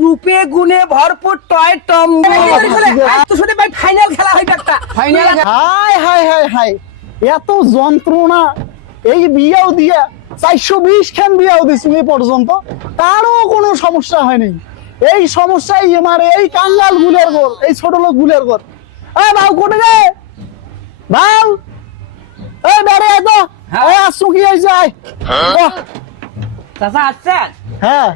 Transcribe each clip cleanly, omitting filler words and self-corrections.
গ্রুপে গুণে ভরপুর টয় টম্বু তো শুনে ভাই ফাইনাল খেলা হইবে একটা final. High high high high, এত যন্ত্রণা! এই বিয়াও দিয়া 420 খান বিয়াও দিছি এ পর্যন্ত, তারও কোনো সমস্যা হয়নি। এই সমস্যাই আমার এই কাঙ্গাল গুলের ঘর, এই ছোট লোক গুলের ঘর। এ ভাও কোটে রে ভাও, এই বেরে তো এই আসু কি হইছে? আয় চাচা আসছেন? হ্যাঁ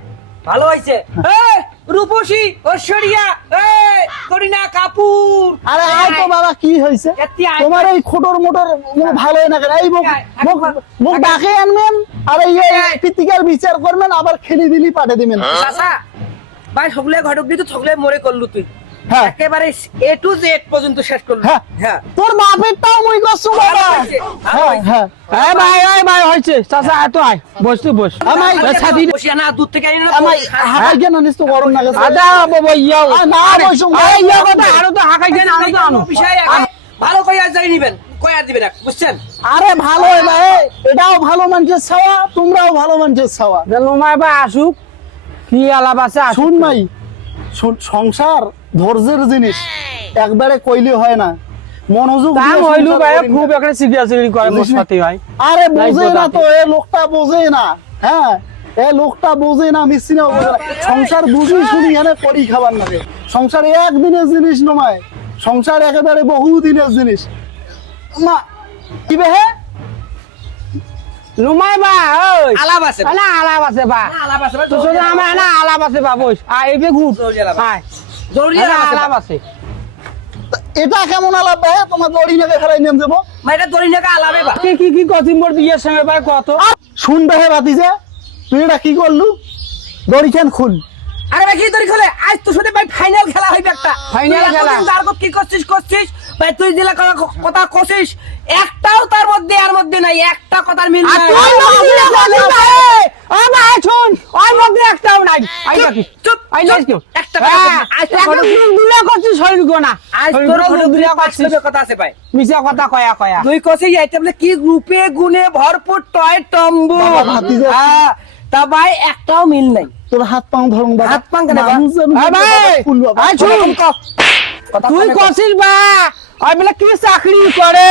ভালো হইছে। এই রূপসী ঐশ্বরিয়া, এই করিনা কাপুর, আরে আয় তো বাবা, কি হইছে তোমার? এই খোটর মোটর মুখ ভালো না কেন? এই মুখ মুখ ডাকে আনবেন আর এই পিতিকার বিচার করবেন, আবার খেলি দিলি পাঠে দিবেন। চাচা ভাই সকলে ঘটক দিয়ে তো সকলে মরে করলু তুই, হ্যাঁ একেবারে এ টু জেড পর্যন্ত শেষ করলু। হ্যাঁ হ্যাঁ তোর বাপেরটাও মুই করছু বাবা। হ্যাঁ হ্যাঁ এই ভাই হইছে চাচা, এত আয় বস, তুই বস। আমাই ছাদি বসিয়া না দুধ থেকে আনি না আমাই হাই কেন নিস তো গরম লাগে? আদা বাবা ইয়াও না বসু এই ইয়া কথা আরো তো হাকাই দেন, আরো তো আনো। বিষয় ভালো করে আর জানি নিবেন, কয় আর দিবেন না, বুঝছেন? আরে ভালো ভাই, এটাও ভালো মানুষের ছাওয়া, তোমরাও ভালো মানুষের ছাওয়া। লুমাই ভাই আসুক, কি আলাপ আছে আসুন। শুন ভাই, সংসার ধৈর্যের জিনিস, একবারে কইলে হয় না, মনোযোগ দিয়ে দাম হইলু সংসার ভাই করি না। খুব একটা সিরিয়াসলি করে মোর সাথে ভাই। আরে বোঝে নাই না বোঝাতে। তো, এ লোকটা বোঝে না। হ্যাঁ এ লোকটা বোঝে না, মিসিনাও বোঝে না। সংসার বুঝি শুনি এনে করি খাবার লাগে। সংসার একদিনের জিনিস নয়, সংসার একেবারে বহু দিনের জিনিস। মা কি বে হে? লুমাই ভাই ওই আলাপ আছে না আলাপ আছে বা না, আলাপ আছে ভাই, তো সোজা আমার না আলাপ আছে বা বস আ এই বে গুড জরুরি আলাপ। হাই জরুরি আলাপ আছে। এটা কেমন আলাপ বে? তোমার দড়ি নাকে ফেলাই নিয়ে যাবো। ভাই এটা দড়ি নাকা আলাপে বা কি কি কি কতিম মোর বিয়ের সঙ্গে ভাই কত শুন বে হে বাতিজা, তুই এটা কি করলু? দড়ি কেন খুল? আরে ভাই কি দড়ি খোলে? আজ তো শুনে ভাই ফাইনাল খেলা হইবে একটা ফাইনাল খেলা। যার কি করছিস ভাই, তুই দিলা কথা কছিস, একটাও তার মধ্যে আর মধ্যে নাই, একটা কথার মিল নাই। ও ভাই শুন ওই মধ্যে একটাও নাই। আই বাকি চুপ আই নাই কেউ একটা কথা বলবি। আজ তোর একটা দুলা করছিস শরীর গোনা আজ তোর দুলা করছিস কথা আছে ভাই, মিছা কথা কয়া কয়া দুই কষে যাইতে বলে কি গ্রুপে গুণে ভরপুর টয় টম্বু। বাবা, ভাতিজা। হ্যাঁ, তা ভাই একটাও মিল নাই। তোর হাত পাও ধরুন বাবা। হাত পাও কেন বাবা? মানুষ যেন এই ভাই, খুল বাবা। এই শুন, তুই করছিস বা ওই বলে কি চাকরি করে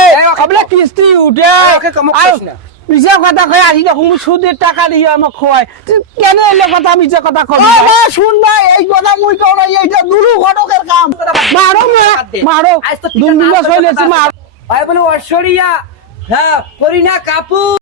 বলে কিস্তি উঠে ওকে কম করিস না। মিছা কথা কয় আসি তখন সুদের টাকা দিয়ে আমাকে খোয়াই, তুই কেন এলে কথা মিছা কথা কবি? ও ভাই, শুন ভাই, এই কথা মুই কও না, এইটা দুরু ঘটকের কাম। মারো মারো আজ তো দুর্নীতি চলেছে মার। ভাই বলে ঐশ্বরিয়া, হ্যাঁ করিনা কাপুর।